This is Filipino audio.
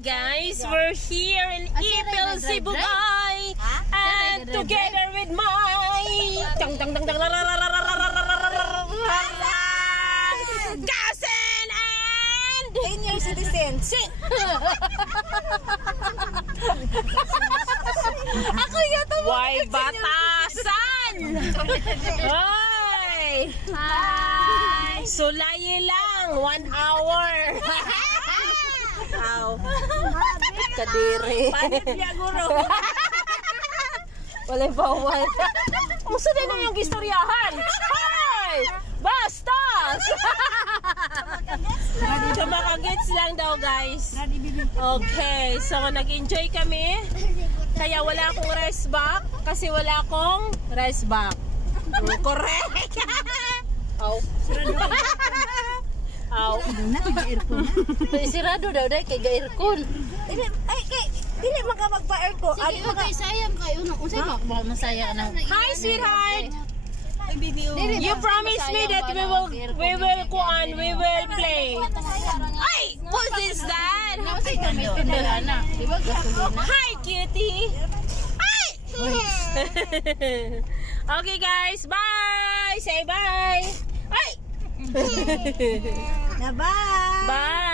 guys, we're here in Ipil, Sibugay, and together with my cousin and senior citizen. Ako yata mo. Why batasan? Hoy! Hi. Sulayi lang, 1 hour. Aw. Kadiri. Panit niya, guro. Walay bawal. Muso din na yung istoryahan. Hoy! Bastos! Tumakagets lang daw, guys. Okay, so nag-enjoy kami. Kaya wala akong rice bag kasi wala akong rice bag. Correct! Aw. Aw. Sirado daw dai kay ga-aircon. Dili man ka magpa-aircon. Sige, okay, sayang kayo. Unsay mo masaya na? Hi, sweetheart! You promised me that we will play. Ay! What is that? Unsay gamit pinala? Di ba gasolina? Hi, cutie! Ay! Okay, guys. Bye! Say bye! Ay! Na bye. Bye!